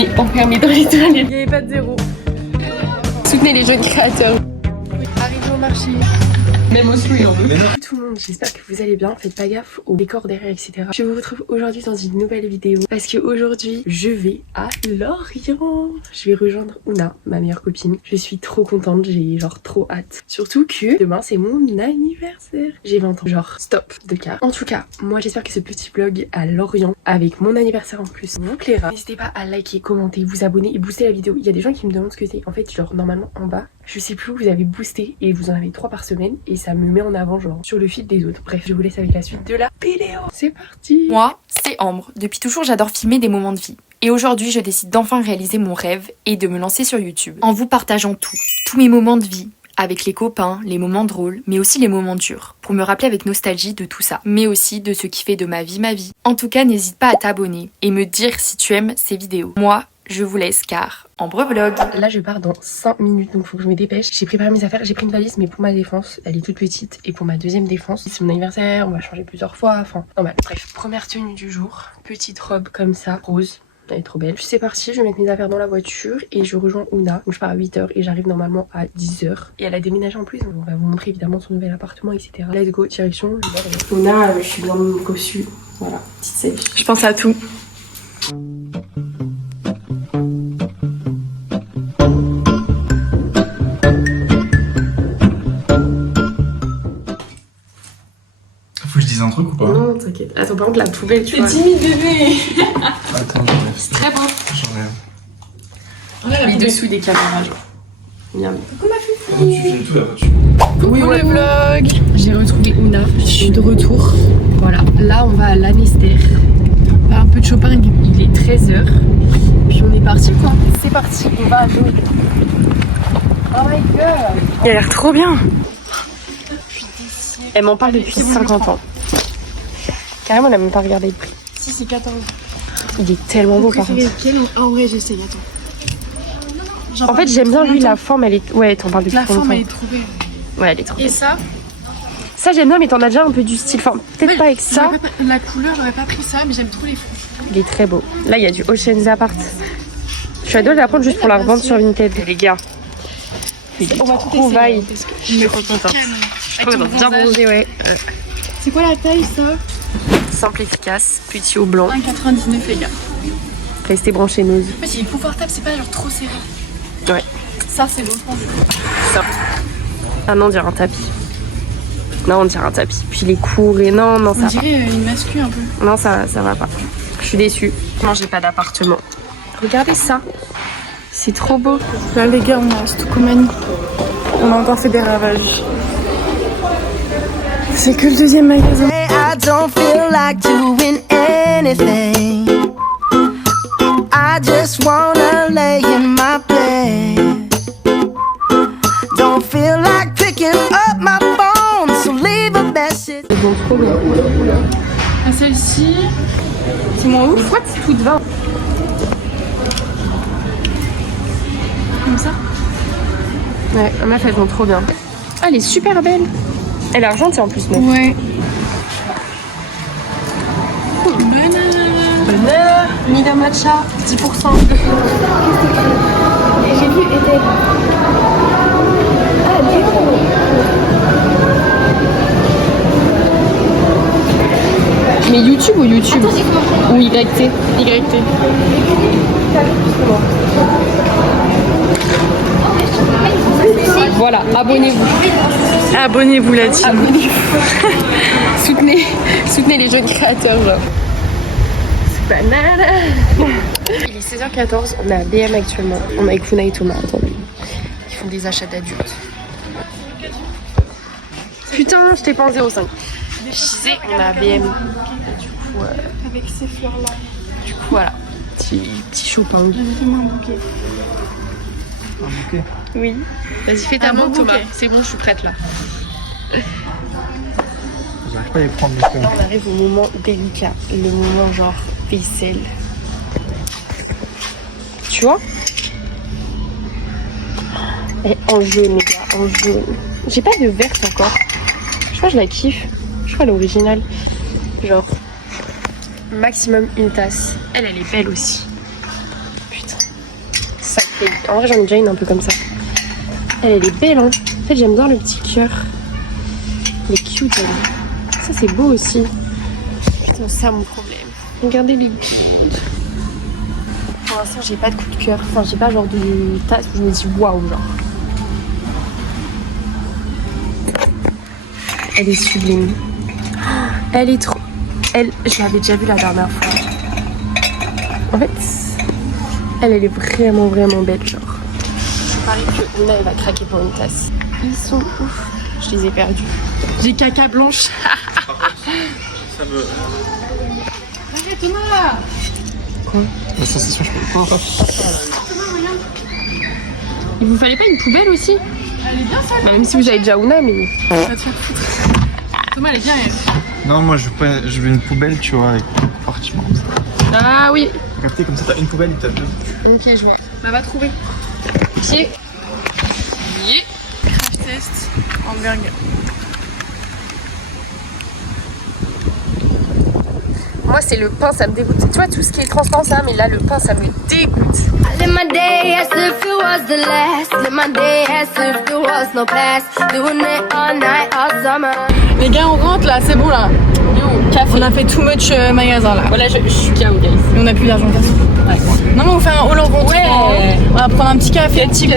On est enfermés dans les toilettes. Il n'y avait pas de zéro. Soutenez les jeunes créateurs. Arrivez au marché. Même au Sri, on veut. Salut tout le monde, j'espère que vous allez bien. Faites pas gaffe au décor derrière, etc. Je vous retrouve aujourd'hui dans une nouvelle vidéo parce que aujourd'hui je vais à Lorient. Je vais rejoindre Ouna, ma meilleure copine. Je suis trop contente, j'ai genre trop hâte. Surtout que demain c'est mon anniversaire. J'ai 20 ans, genre stop de car. En tout cas, moi j'espère que ce petit vlog à Lorient avec mon anniversaire en plus vous plaira. N'hésitez pas à liker, commenter, vous abonner et booster la vidéo. Il y a des gens qui me demandent ce que c'est. En fait, genre normalement en bas, je sais plus où vous avez boosté et vous en avez 3 par semaine et ça me met en avant genre sur le fil des autres. Bref, je vous laisse avec la suite de la vidéo. C'est parti. Moi, c'est Ambre. Depuis toujours, j'adore filmer des moments de vie. Et aujourd'hui, je décide d'enfin réaliser mon rêve et de me lancer sur YouTube. En vous partageant tous mes moments de vie. Avec les copains, les moments drôles, mais aussi les moments durs. Pour me rappeler avec nostalgie de tout ça. Mais aussi de ce qui fait de ma vie ma vie. En tout cas, n'hésite pas à t'abonner et me dire si tu aimes ces vidéos. Moi, je vous laisse car Ambre vlog. Là je pars dans 5 minutes donc faut que je me dépêche. J'ai préparé mes affaires, j'ai pris une valise mais pour ma défense, elle est toute petite. Et pour ma deuxième défense, c'est mon anniversaire, on va changer plusieurs fois, enfin normal. Bref, première tenue du jour, petite robe comme ça, rose. Elle est trop belle. Puis c'est parti, je vais mettre mes affaires dans la voiture et je rejoins Ouna. Donc je pars à 8h et j'arrive normalement à 10h. Et elle a déménagé en plus, donc on va vous montrer évidemment son nouvel appartement, etc. Let's go, direction. Ouna, je suis bien reçue. Voilà, petite sèche. Je pense à tout. Faut que je dise un truc ou pas? Non, t'inquiète. Attends, par contre, la poubelle, tu vois. C'est timide, bébé. Attends, j'enlève. C'est très beau. J'enlève. Les dessous des caméras, genre. Bien. Pourquoi tu filmes tout là-bas? Oui, le vlog. J'ai retrouvé Ouna, je suis de retour. Voilà, là on va à l'Anester. Un peu de shopping, il est 13h. Puis on est parti quoi. C'est parti, on va à Londres. Oh my god. Il a l'air trop bien. Elle m'en parle depuis 50 ans. Carrément, elle a même pas regardé le prix. Si, c'est 14. Il est tellement beau par contre. Ah, en vrai, j'essaye, attends. En fait, j'aime bien lui, la forme, elle est. Ouais, t'en parles depuis La longtemps. forme, elle est trop belle. Ouais, elle est trop Et belle. ça, Ça, j'aime bien, mais t'en as déjà un peu du style. Enfin, peut-être ouais, pas avec ça. la couleur, j'aurais pas pris ça, mais j'aime trop les fruits. Il est très beau. Là, il y a du Ocean's Apart. Je suis à deux de la prendre juste pour la revendre sur Vinted. Les gars, On va tout trop essayer. vaille. Je suis trop contente. Avec ton Bien bronzage. bronzé, ouais. C'est quoi la taille, ça? Simple, efficace, petit haut blanc. 1,99 les gars. Restez branchés nose. En fait, il est confortable, c'est pas genre trop serré. Ouais. Ça, c'est beau. Ah non, on dirait un tapis. Non, on dirait un tapis. Puis il est court et non, On ça va. dirait une mascu un peu. Non, ça va pas. Je suis déçue. Non, j'ai pas d'appartement. Regardez ça. C'est trop beau. Là, les gars, on est à Stoukomani. On a encore fait des ravages. C'est que le deuxième magasin. I don't feel like doing anything. I just wanna lay in my bed. Don't feel like picking up my phone, so leave a message. C'est bon, trop bien. Ah, celle-ci, c'est moins ouf. Pourquoi c'est tout de 20? Comme ça. Ouais, la meuf, elles sont trop bien. Ah, elle est super belle. Elle est argentée en plus, meuf. Ouais. Bonheur, Nida Matcha, 10%. Et j'ai vu Ethel. Ah, elle est trop. Mais YouTube ou YouTube? Ou YT? YT. Voilà, abonnez-vous. Abonnez-vous la team. Abonnez-vous. soutenez les jeunes créateurs, genre. Banana. Il est 16h14, on est à BM actuellement. On est avec Funa et Thomas, attendez. Ils font des achats d'adultes. Putain, je t'ai pas en 0,5. Je disais, on est à BM. Du coup, Avec ces fleurs-là. voilà. Petit shopping. Fais-moi un bouquet. Oui. Vas-y, fais ta Un main, beau Thomas. bouquet. C'est bon, je suis prête là. J'arrive pas à les prendre mes Là, frères. on arrive au moment délicat. Le moment genre vaisselle. Tu vois? Et en jaune, les gars, en jaune. J'ai pas de verte encore. Je crois que je la kiffe. Je crois l'original. Genre, maximum une tasse. Elle est belle aussi. Putain. En vrai, j'en ai déjà une un peu comme ça. Elle est belle, hein. En fait, j'aime bien le petit cœur. Elle est cute, elle. Ça, c'est beau aussi. Putain, c'est ça mon problème. Regardez les guides. Pour l'instant, j'ai pas de coup de cœur. Enfin, j'ai pas genre de tasse où je me dis waouh, genre. Elle est sublime. Elle est trop. Je l'avais déjà vue la dernière fois. En fait, elle est vraiment belle, genre. Je parie que Ouna, elle va craquer pour une tasse. Ils sont ouf. Je les ai perdus. J'ai caca blanche. Ça me. Arrête, Thomas. Quoi? La sensation, je peux pas. Il vous fallait pas une poubelle aussi? Elle est bien ça. Même si vous avez déjà Ouna, mais. Va te faire foutre. Thomas, elle est bien elle. Non, moi je veux une poubelle, tu vois, avec un compartiment. Ah oui. Capté comme ça, t'as une poubelle et t'as deux. Ok, je vais. Bah, va trouver. Ok. Yeah. Crash test, hamburger. Moi, c'est le pain, ça me dégoûte. Tu vois, tout ce qui est transparent, ça, mais là, le pain, ça me dégoûte. I live my day as if it was the last. Live my day as if there was no past. Doing it all night, all summer. Les gars, on rentre là, c'est bon là. Yo, café. On a fait too much magasin là. Voilà, je suis KO, guys. Et on a plus d'argent de toute façon. Non, mais on fait un haul en rentrant. Ouais. On va prendre un petit café, un petit thé.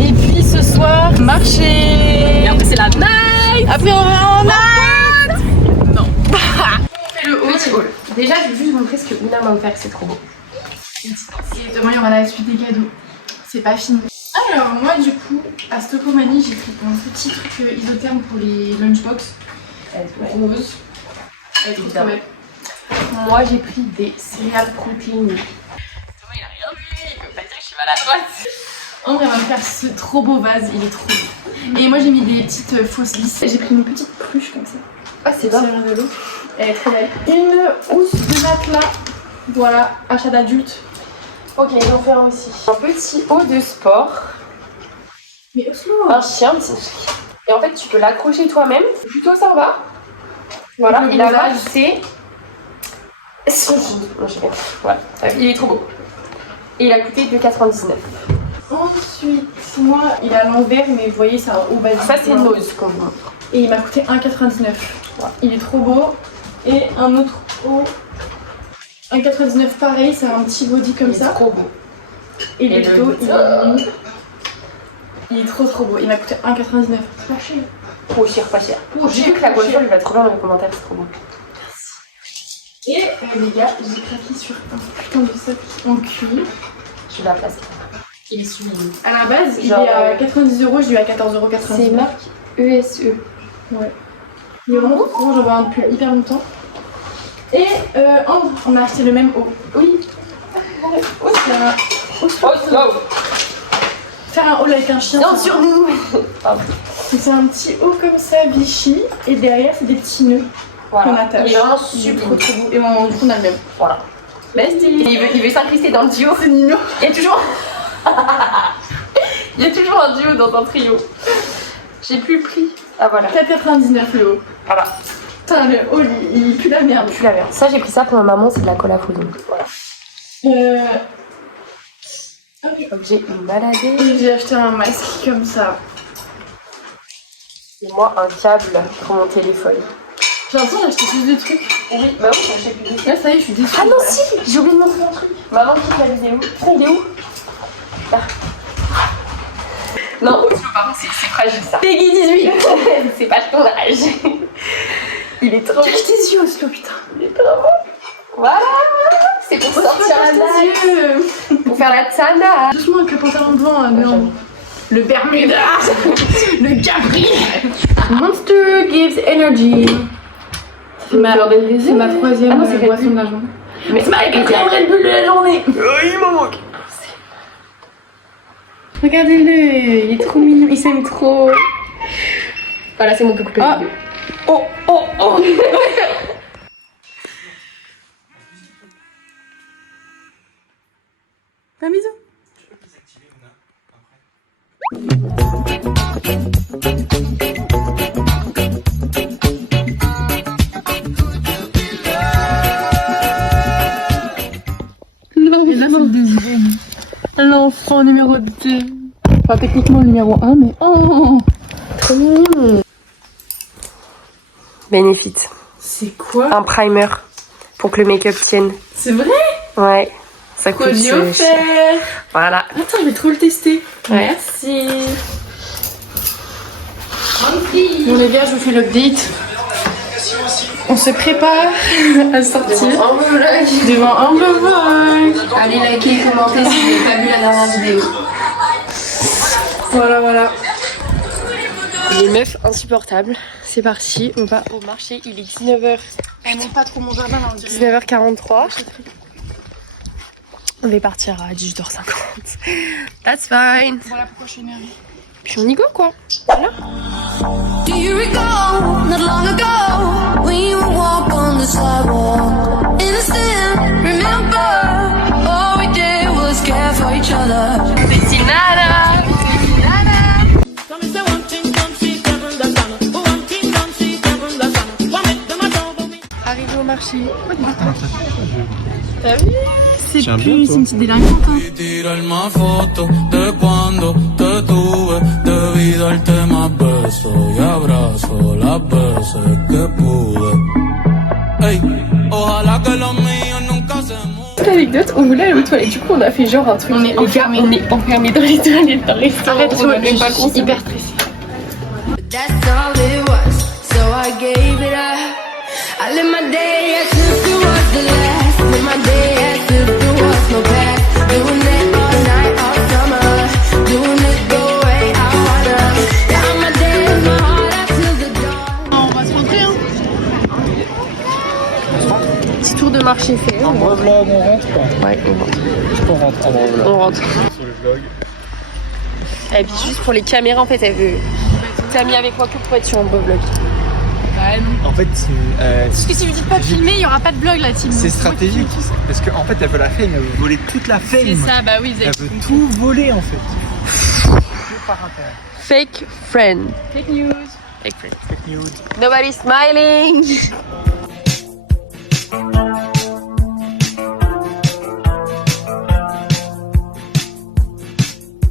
Et puis ce soir, marcher. Et après, c'est la night. Après, on va en night. Non. Le petit haul. Déjà, je vais juste vous montrer ce que Ouna m'a offert, c'est trop beau. Et demain, il y aura la suite des cadeaux. C'est pas fini. Alors, moi, du coup, à Stocomanie, j'ai pris un petit truc isotherme pour les lunchbox. Rose. Elle est trop belle. Moi, j'ai pris des céréales protéinées. Thomas, il a rien vu. Il peut pas dire que je suis maladroite. En vrai, on va me faire ce trop beau vase, il est trop beau. Et moi, j'ai mis des petites fausses lisses. J'ai pris une petite cruche comme ça. Ah, c'est bien. De l'eau. Elle est très belle. Une housse de matelas. Voilà, achat d'adulte. Ok, j'en fais un aussi. Un petit haut de sport. Mais Oslo. Un chien, c'est. Et en fait, tu peux l'accrocher toi-même. Plutôt sympa. Voilà, Avec le et la dosage. base, c'est. Voilà, il est trop beau. Et il a coûté 2,99. Ensuite, moi, il a l'envers, mais vous voyez, c'est un haut basique. Ça, c'est Nose qu'on vous montre. Et il m'a coûté 1,99. Voilà. Il est trop beau. Et un autre haut. 1,99 pareil, c'est un petit body comme Il est ça. trop beau. Et le Et dos, le- il est trop beau. Il m'a coûté 1,99. C'est pas cher. Trop cher, pas cher. J'ai vu que la voiture lui va trop bien dans les commentaires, c'est trop bon. Et les gars, j'ai craqué sur un putain de sac en cuir. Je vais la placer. Il est sublime. À la base, il Genre, est à 90 €, je l'ai eu à 14,99 €. C'est marque ESE. Ouais. Il est vraiment trop bon, j'en vois un depuis hyper longtemps. Et Ambre, on a acheté le même haut. Oui. C'est un... Oh, wow. Faire un haul avec un chien. Bien ça sur va. nous. Pardon. C'est un petit haut comme ça, Vichy. Et derrière, c'est des petits nœuds qu'on Voilà. attache. Il est vraiment Il est sublime. trop trop beau. Et du coup, on a le même. Voilà. Bestie. Il veut s'incruster dans le duo. C'est mignon. Il y a toujours. Il y a toujours un duo dans un trio. J'ai plus le prix. Ah voilà. 4,99 le haut. Voilà. Putain, le haut, il pue la merde. Plus la merde. Ça, j'ai pris ça pour ma maman, c'est de la colle à fouiller. Voilà. J'ai une baladée. Et j'ai acheté un masque comme ça. Et moi, un câble pour mon téléphone. J'ai l'impression d'acheter plus de trucs. Oui, bah oui, j'ai acheté plus de. Là, ça y est, je suis déçue. Ah non, si, j'ai oublié de montrer un truc. Maman quitte la vidéo. Putain, il est où? Là. Non, Oslo, par contre, c'est fragile ça. Peggy 18. C'est pas ton âge. Il est trop. Cache tes yeux, Oslo, putain. Il est trop beau. Voilà. C'est pour sortir la dalle. yeux. Pour faire la tsana. Doucement avec le pantalon devant, non. Le Bermuda. Le Capri. Monster gives energy. C'est ma troisième Ah non, c'est Red boisson Bull. de la journée. Mais c'est ma quatrième Red Bull de la journée. Il m'en manque. Regardez-le, il est trop mignon, il s'aime trop. Voilà, c'est mon peu coupé. Ah. Oh, oh, oh. Un bisou. Et là, c'est le deuxième. L'enfant numéro 2. Enfin, techniquement le numéro 1, mais oh, Trop mignon. Benefit. c'est quoi? Un primer pour que le make-up tienne. C'est vrai? Ouais. Ça coûte. J'ai offert. Voilà. Attends, je vais trop le tester. Ouais. Merci. Bon les gars, je vous fais l'update. On se prépare à sortir devant un vlog. Allez liker, commenter si vous n'avez pas vu la dernière vidéo. Voilà. Les meufs insupportables. C'est parti, on va au marché. Il est 19h. Elle monte pas trop mon jardin là, on dirait. 19h43. On va partir à 18h50. That's fine. Voilà pourquoi je suis énervée. Puis on y go quoi. Do you recall, not long ago, we would walk on the sidewalk, innocent, remember, all we did was care for each other. C'est Nana. Arrivé au marché. T'as vu? C'est Tiens plus, bien, c'est toi. une petite délinquante. Hein. Tirarme fotos de cuando te tuve, debí darte más besos y abrazos las veces que pude. Ey, ojalá que los míos nunca se mueran. Petite anecdote, on voulait aller aux toilettes. Du coup, on a fait genre un truc. On est enfermés. On est enfermés dans les toilettes d'un restaurant. Arrête, on a même pas je suis compris. hyper stressée. But that's all it was, so I gave it up. I live my day as if it was the last, live my day as if there was no past. Doing it all night, all summer, doing it the way I wanna. Got my day in my heart out till the dawn. On va se rentrer hein. Petit tour de marché fait. En vrai vlog, on rentre pas. Ouais, on rentre. On rentre en vrai vlog. On rentre. Sur le vlog. Et puis juste pour les caméras, en fait, elle veut. T'as mis avec moi que pour être sur un beau vlog. Bah non. En fait, Parce que si vous dites pas filmer, il y aura pas de vlog là, team. c'est stratégique. Parce qu'en fait, elle veut la fame, elle veut voler toute la fame. C'est ça, bah oui, vous Elle avez veut compris. tout voler en fait. Que par intérêt. Fake friend. Fake news. Fake friend. Fake news. Nobody smiling.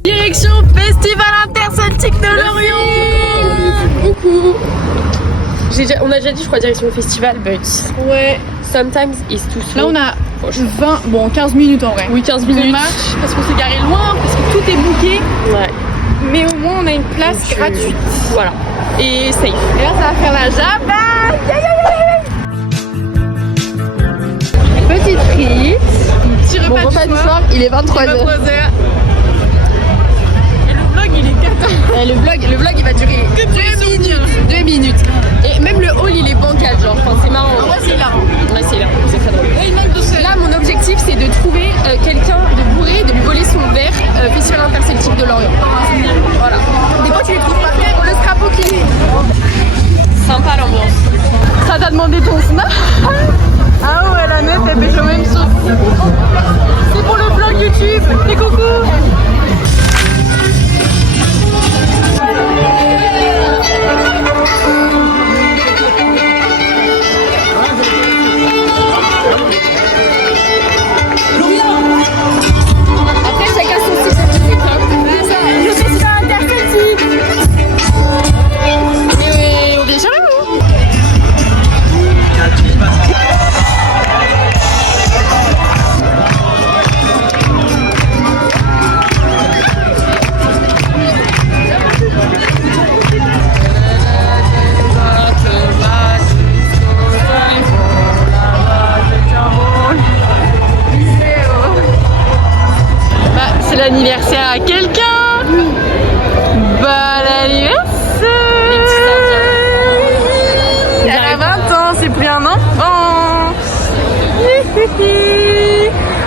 Direction Festival Interceltique de Lorient. Coucou. On a déjà dit, je crois, direction le festival, but Ouais. sometimes it's too slow. Là on a 20, bon 15 minutes en vrai. Oui, 15 De minutes. marche parce qu'on s'est garé loin, parce que tout est booké. Ouais. Mais au moins on a une place Donc, gratuite. Voilà. Et safe. Et là ça va faire la java. Petite frite. Petit Bon repas repas du du soir. soir, il est 23h. 23h. Et le vlog il est cata. Le vlog il va durer 2 minutes. Et même le haul il est bancal, genre, enfin, c'est marrant. En vrai c'est là. Ouais, c'est là, c'est très drôle. Et il manque de sel. Là, mon objectif c'est de trouver quelqu'un de bourré, de lui voler son verre, Festival Interceltique de Lorient. Voilà. Des fois tu les trouves par terre, on le scrapo qui est. Sympa l'ambiance. Ça t'a demandé ton snap. Ah ouais, la meuf elle fait quand même ça. C'est pour le vlog YouTube. Et coucou. Après, chacun son style de musique. Hein. Le festival interceltique. Mais on vient jamais, hein. Bah, c'est l'anniversaire à quelqu'un. Bon anniversaire. Elle a 20 ans, c'est pris un enfant.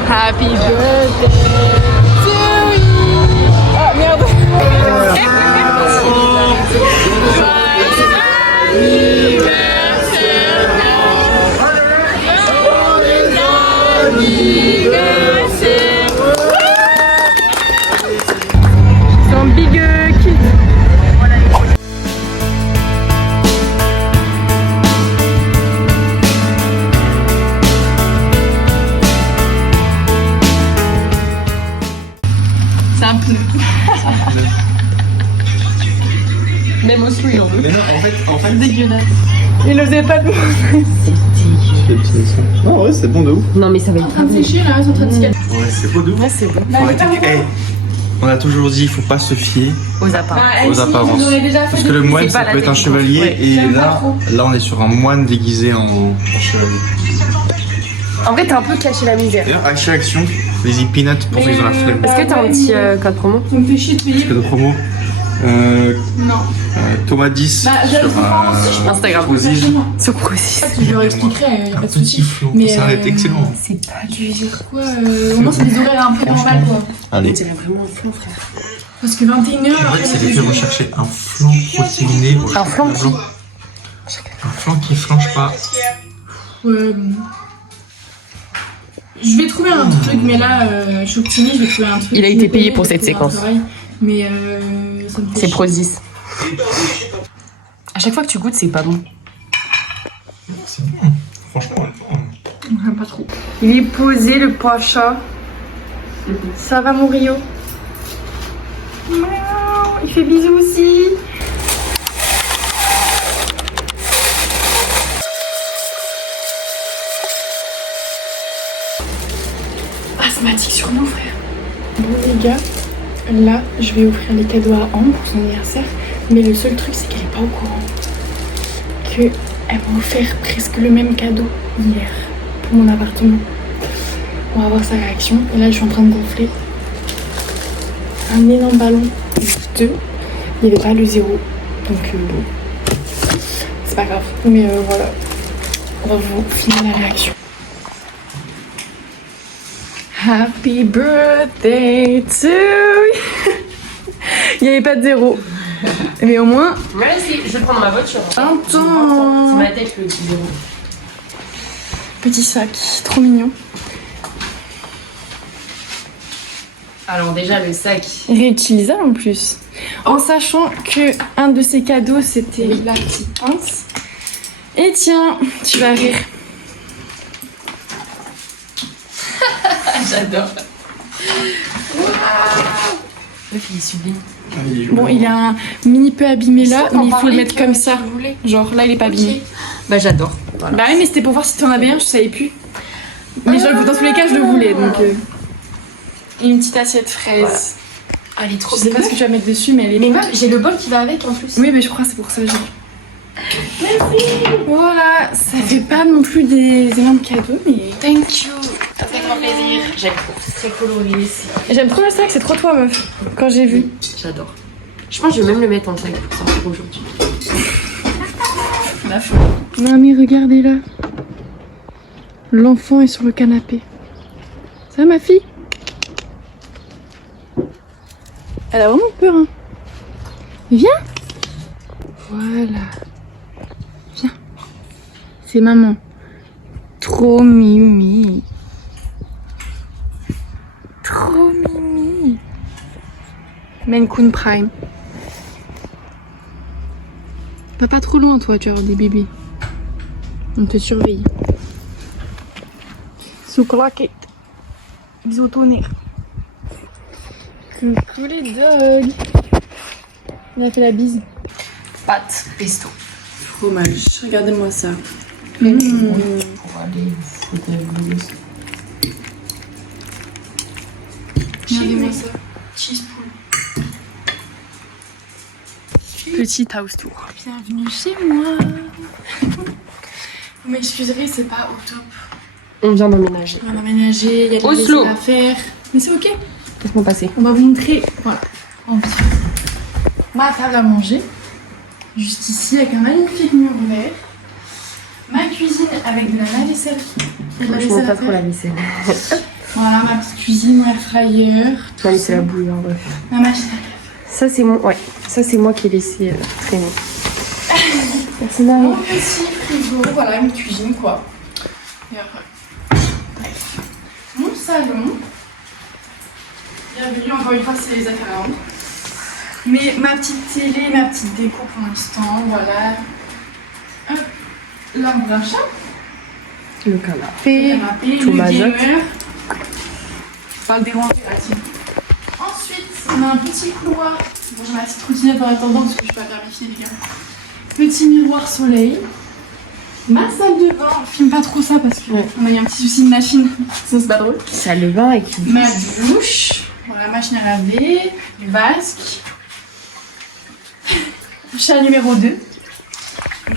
Happy birthday to you. Oh merde. C'est un big kid. Même au sous, il en veut. Mais non, en fait. Dégueulasse. Il osait pas de Non, ouais, c'est bon de ouf. Non, mais ça va En être train de sécher là, ils sont en train de cicatriser. Ouais, c'est beau de ouf. Ouais, c'est bon. Faut arrêter de- Hey, on a toujours dit, il faut pas se fier Aux apparences. aux apparences. Parce que le moine, C'est pas ça la peut être un technique. chevalier, Ouais. et J'aime pas là, trop. on est sur un moine déguisé en chevalier. En vrai, t'as un peu caché la misère. D'ailleurs, Action Action, les peanuts pour ceux qui ont la flemme. Est-ce que t'as un petit code promo? Ça me fait chier de payer. Parce que de promo. Non. Thomas 10 Bah, je sur le prends aussi, Instagram. Prozige. Sur Prozis. Je leur expliquerai, y a pas de soucis. Mais, Ça va être excellent. C'est pas du Quoi, au moins c'est des horaires un peu normales quoi. Allez. On dirait vraiment un flan, frère. Parce que 21h. En fait, c'est les fait rechercher un flan protéiné. Un flan qui- Un flan qui flanche pas. Ouais, bon. Je vais trouver un truc, mais là, je suis optimiste, je vais trouver un truc. Il a qui été me payé plaît, pour je vais cette trouver un séquence. travail, Mais ça me fait C'est chier. Prozis. À chaque fois que tu goûtes, c'est pas bon. C'est bon. Franchement, J'aime pas trop. Il est posé, le pacha. Ça va, mon Rio? Il fait bisous aussi. Asthmatique sur nous, frère. Bon, les gars, là, je vais offrir les cadeaux à Ambre pour son anniversaire. Mais le seul truc, c'est qu'elle est pas au courant. Qu'elle m'a offert presque le même cadeau hier pour mon appartement. On va voir sa réaction. Et là, je suis en train de gonfler un énorme ballon du 2. Il n'y avait pas le 0. Donc, bon, c'est pas grave. Mais voilà, on va vous filmer la réaction. Happy birthday to you. Il n'y avait pas de 0. Mais au moins, Ouais, je vais prendre ma voiture. Attends. C'est ma tête le 0. Petit sac, trop mignon. Alors déjà le sac. Réutilisable en plus. En sachant que un de ces cadeaux c'était la petite pince. Et tiens, tu vas rire. J'adore. Le il est sublime. Bon, il est un mini peu abîmé là, mais il faut le mettre comme ça. Genre là, il est pas abîmé. Bah j'adore. Voilà. Bah oui, mais c'était pour voir si t'en avais un, je savais plus. Mais dans tous les cas, je le voulais donc. Et une petite assiette fraise. Ah, elle est trop Je sais pas ce que tu vas mettre dessus, mais elle est. Mais moi j'ai le bol qui va avec en plus. Oui, mais je crois que c'est pour ça que j'ai. Merci. Voilà, ça fait pas non plus des énormes cadeaux, mais. Thank you. Ça fait grand plaisir. J'aime trop. C'est coloré. J'aime trop le sac, c'est trop toi, meuf. Quand j'ai vu. J'adore. Je pense que je vais même le mettre en sac pour sortir aujourd'hui. Non, mais regardez là. L'enfant est sur le canapé. Ça va, ma fille? Elle a vraiment peur, hein. Viens. Voilà. Viens. C'est maman. Trop mimi. Trop mimi. Maine Coon Prime. Va pas trop loin, toi, tu vas avoir des bébés. On te surveille. Sous claquette. Bisous au tonnerre. Coucou les dogs. On a fait la bise. Pâte pesto. Fromage. Regardez-moi ça. Pour aller Regardez-moi ça. Cheese pool. Petit house tour. Bienvenue chez moi. Vous m'excuserez, c'est pas au top. On vient d'emménager. On va aménager, il y a des Oslo. vaisselles à faire. Mais c'est ok. Laisse-moi passer. On va vous montrer. Voilà. En petit. Ma table à manger. Juste ici avec un magnifique mur vert. Ma cuisine avec de la lave-vaisselle. Et de la Franchement vaisselle pas à trop faire. la vaisselle. Voilà ma petite cuisine, mon air fryer. Même c'est la bouille en vrai. Ma machine à café. Ça c'est moi, ouais. Ça c'est moi qui ai laissé traîner. Merci Marie. Mon petit frigo, voilà une cuisine quoi. Et après, bref. Mon salon. Bienvenue encore une fois, c'est les affaires à Londres. Mais ma petite télé, ma petite déco pour l'instant, voilà. Hop, l'arbre à chat, Le le canapé. canapé, le Tomazote. gamer. Pas le déranger là, tiens. Ensuite, on a un petit couloir. Bon, j'ai ma petite trottinette en attendant parce que je peux pas vérifier les gars. Petit miroir soleil. Ma salle de bain, on filme pas trop ça parce qu'on a eu un petit souci de machine. Ça c'est pas drôle. Salle de bain avec une Ma douche. Bon, la machine à laver. Le vasque. Chat numéro 2. Donc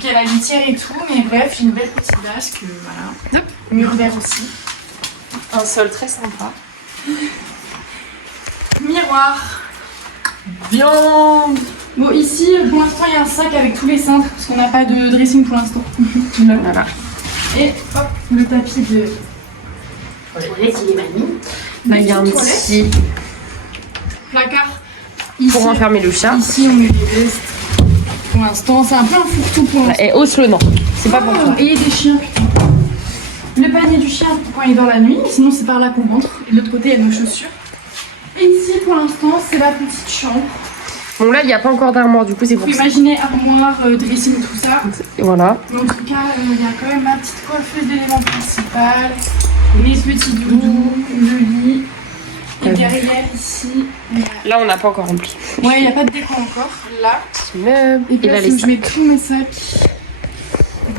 il y a la litière et tout, mais bref, j'ai une belle petite vasque, voilà. Hop. Mur vert aussi. un sol très sympa. Miroir. Viande. Bon, ici, pour l'instant, il y a un sac avec tous les cintres, parce qu'on n'a pas de dressing pour l'instant. Voilà. Et hop, le tapis de toilette, il est mal mis. Là, il y a un petit placard. Ici, pour enfermer le chat. ici, on met les vestes. Pour l'instant, c'est un peu un fourre-tout pour l'instant. Et hausse le nom. C'est pas pour toi. Et des chiens, putain. Le panier du chien quand il dort la nuit, sinon c'est par là qu'on rentre. Et de l'autre côté, il y a nos chaussures. Et ici, pour l'instant, c'est la petite chambre. Bon, là, il n'y a pas encore d'armoire, du coup, c'est Vous pour ça. imaginez armoire, dressing, tout ça. Voilà. Mais en tout cas, il y a quand même ma petite coiffeuse d'éléments principal, les petits doudous, le lit. Et derrière, ici, Là, on n'a pas encore rempli. ouais, il n'y a pas de déco encore. Là. Petit meuble. Et puis là, là, les je mets sacs. tous mes sacs.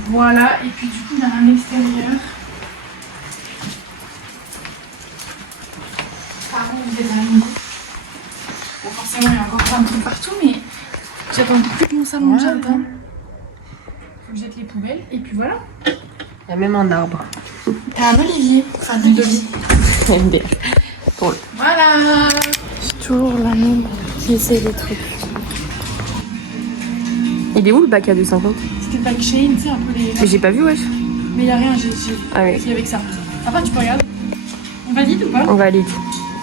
Voilà. Et puis du coup, il y a un extérieur. Par contre, des animaux. Bon, forcément, il y a encore plein de trucs partout, mais j'attends plus que mon salon de jardin. Faut que je jette les poubelles. Et puis voilà. Il y a même un arbre. T'as un olivier. Enfin, de vie. Drôle. Voilà. J'ai toujours la même qui essaie des trucs. Il est où le bac à 2,50 ? C'était pas que Shein, tu sais, un peu les. Mais j'ai pas vu, wesh. Mais y a rien, j'ai. Ah oui. C'est avec ça. Après, tu peux regarder. On valide ou pas? On valide.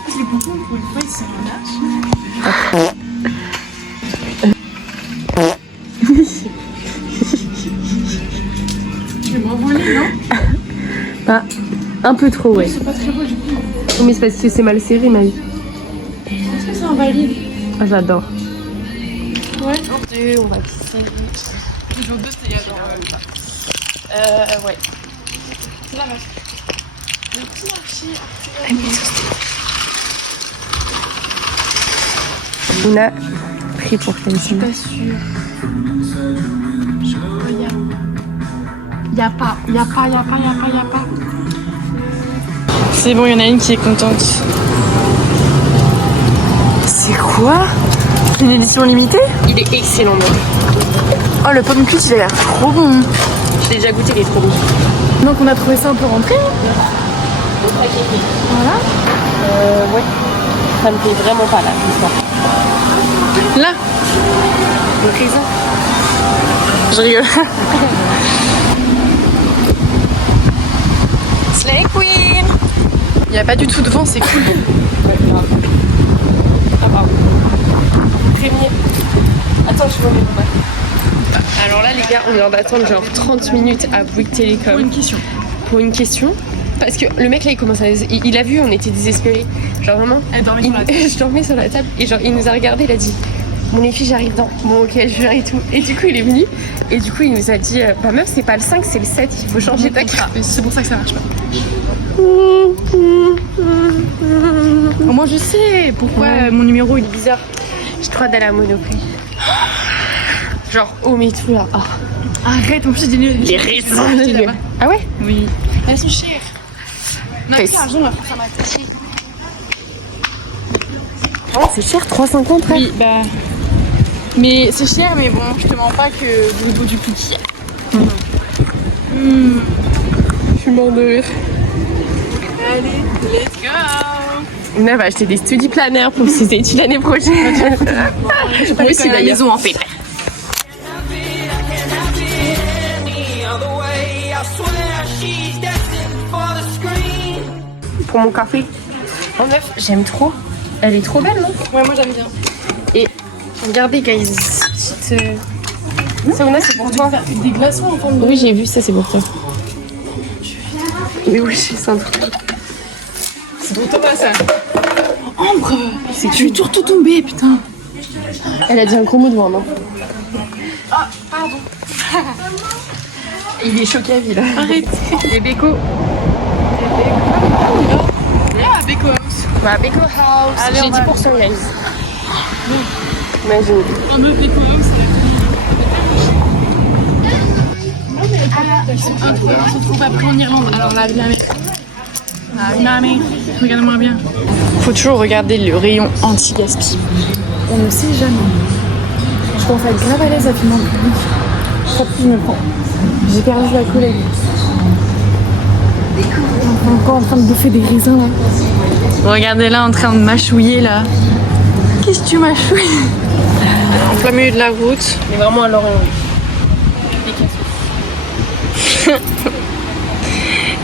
C'est content pour une fois, il sert un match. Je vais m'envoler, non? Ah, un peu trop, ouais. C'est pas très beau du coup. Mais c'est parce que c'est mal serré, ma vie. Est-ce que c'est un valide? Ah, j'adore. Ouais. Deux, on va pisser. Jour 2, c'était il y a genre. Ouais. C'est la vache. Le petit marché artisanal. On a pris pour Je suis pas sûre. Y a pas. C'est bon, il y en a une qui est contente. C'est quoi? Une édition limitée? Il est excellent, mec. Oh, le pomme cuite, il a l'air trop bon. J'ai déjà goûté, il est trop bon. Donc, on a trouvé ça, on peut rentrer. Voilà. Ouais. Ça me fait vraiment pas là, l'histoire. Là, Le raisin. je rigole. Slay Queen. Il n'y a pas du tout de vent, c'est cool. Ah, pardon. Premier. Attends, je vais remettre mon masque. Alors là, les gars, on vient d'attendre genre 30 minutes à Bouygues Télécom. Pour une question. Pour une question. Parce que le mec là, il commence à. Il a vu, on était désespérés. Genre vraiment. Elle dormait sur la table. Je dormais sur la table et genre, il nous a regardé, il a dit. Bon, les filles, j'arrive dans. Bon, ok, je viens et tout. Et du coup, il est venu. Et du coup, il nous a dit bah, meuf, c'est pas le 5, c'est le 7. Il faut changer ta carte. C'est pour ça que ça marche pas. Moi, je sais pourquoi mon numéro il est bizarre. J'ai trop d'aller à Monoprix. Genre, oh, mais tout là. Oh. Arrête, en plus, j'ai des Les raisins de là-bas. Ah ouais? Oui. Elles sont chères. On a Mais pris l'argent, on va faire ça matin. Oh, c'est cher, 3,50 frère. Oui, bah. Mais c'est cher, mais bon, je te mens pas que le dos du cookie. Je suis mort de rire. Allez, let's go! On va acheter des study planners pour ses études l'année prochaine. Moi aussi à la d'ailleurs. maison en fait. Pour mon café. Oh meuf, j'aime trop. Elle est trop belle, non? Ouais, moi j'aime bien. Et regardez, guys. Petite. Sauna, c'est pour toi. Des glaçons en forme de. Oui, j'ai vu ça, c'est pour toi. Mais oui, c'est ça. C'est pour Thomas ça. Ambre! Je vais tout tomber, putain. Elle a dit un gros mot devant, non? Ah, pardon. Il est choqué à vie là. Arrête. Les bécos. Ah, Beko House. Voilà, Beko House. Allez, J'ai on va 10% guys. Imagine. Un autre Beko House. Ils sont trop pas pris en Irlande. Alors la mer. La mer. Regarde-moi bien. Faut toujours regarder le rayon anti-gaspi. On ne sait jamais. Je pense être grave à l'aise à filmer en public. Chaque fois je me prends. J'ai perdu la collègue. On est encore en train de bouffer des raisins là. Regardez là en train de mâchouiller là. Qu'est-ce que tu mâchouilles? En plein milieu de la route. Mais vraiment à Lorient.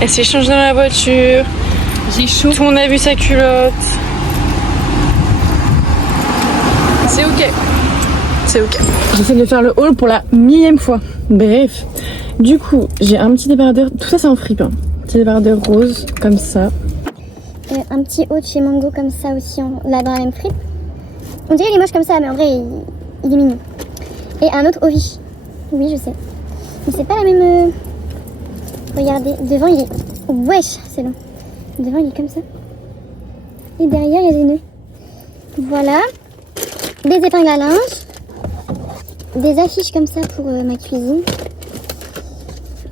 Elle s'est changée dans la voiture. J'ai chaud. Tout le monde a vu sa culotte. C'est ok. C'est ok. J'essaie de faire le haul pour la 1000e fois. Bref. Du coup, j'ai un petit débardeur. Tout ça c'est en fripe. Hein. Petit débardeur rose, comme ça. Un petit haut de chez Mango comme ça aussi, là dans la même fripe. On dirait il est moche comme ça, mais en vrai il est mignon. Et un autre Ovi. Oui, je sais. Mais c'est pas la même... Regardez, devant il est... Wesh, c'est long. Devant il est comme ça. Et derrière il y a des nœuds. Voilà. Des épingles à linge. Des affiches comme ça pour ma cuisine.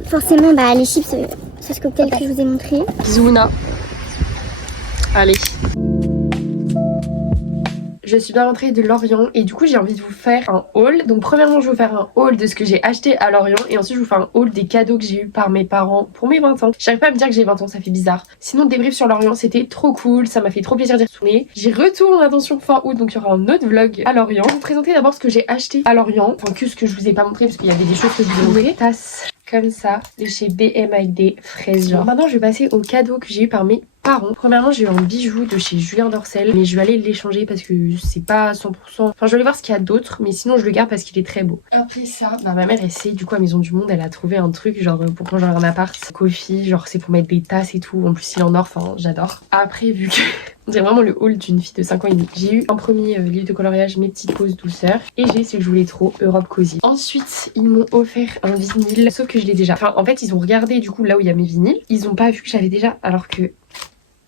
Forcément, bah les chips, sauce cocktail que je vous ai montré. Zouna. Allez. Je suis bien rentrée de Lorient et du coup j'ai envie de vous faire un haul. Donc premièrement je vais vous faire un haul de ce que j'ai acheté à Lorient et ensuite je vous fais un haul des cadeaux que j'ai eu par mes parents pour mes 20 ans. J'arrive pas à me dire que j'ai 20 ans, ça fait bizarre. Sinon débrief sur Lorient, c'était trop cool, ça m'a fait trop plaisir d'y retourner. J'y retourne, attention, fin août, donc il y aura un autre vlog à Lorient. Je vais vous présenter d'abord ce que j'ai acheté à Lorient, enfin que ce que je vous ai pas montré parce qu'il y avait des choses que je vous ai montré. Tasse comme ça de chez BM avec des fraises genre. Maintenant je vais passer aux cadeaux que j'ai eu par mes parents. Premièrement j'ai eu un bijou de chez Julien Dorcel, mais je vais aller l'échanger parce que c'est pas 100%. Enfin je vais aller voir ce qu'il y a d'autre, mais sinon je le garde parce qu'il est très beau. Après ça, bah, ma mère essaie du coup à Maison du Monde, elle a trouvé un truc genre pour quand j'aurai un appart, coffee, genre c'est pour mettre des tasses et tout. En plus il est en or, enfin j'adore. Après vu que on dirait vraiment le haul d'une fille de 5 ans et demi. J'ai eu un premier livre de coloriage, Mes petites pauses douceur. Et j'ai ce que je voulais trop, Europe Cozy. Ensuite, ils m'ont offert un vinyle, sauf que je l'ai déjà. Enfin, en fait, ils ont regardé du coup là où il y a mes vinyles. Ils ont pas vu que j'avais déjà, alors que...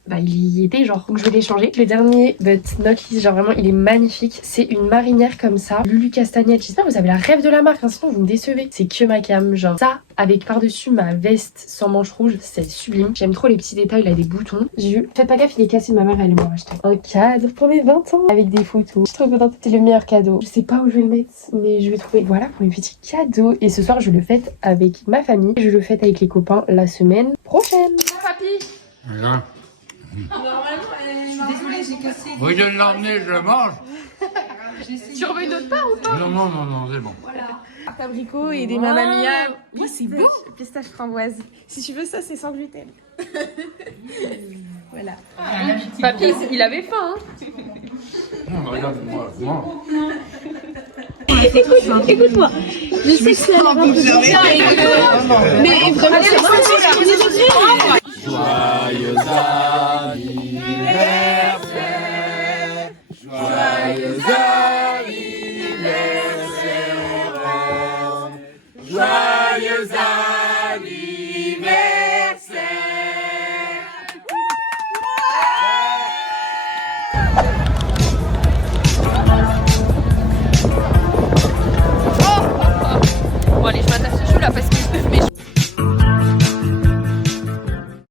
bah il y était genre, donc je vais l'échanger. Le dernier, but not least, genre vraiment il est magnifique. C'est une marinière comme ça, Lulu Castagnette. J'espère que vous avez la rêve de la marque, hein, sinon vous me décevez. C'est que ma cam, genre ça avec par-dessus ma veste sans manches rouges, c'est sublime. J'aime trop les petits détails là, des boutons. J'ai eu, faites pas gaffe, il est cassé, ma mère elle m'a acheté un cadeau pour mes 20 ans avec des photos. Je suis trop contente, c'est le meilleur cadeau. Je sais pas où je vais le mettre, mais je vais trouver. Voilà pour mes petits cadeaux. Et ce soir je le fête avec ma famille. Je le fête avec les copains la semaine prochaine. Papy. Voilà. Vous voulez l'emmener, je le mange. Tu en veux une autre part ou pas? Non, c'est bon. Tarte abricot et des mamamia. Oui, c'est beau. Pistache framboise. Si tu veux ça, c'est sans gluten. Voilà. Papy, il avait faim. Hein. Non, regarde-moi. Écoute-moi. Je sais que c'est la mais vraiment, c'est Joyeux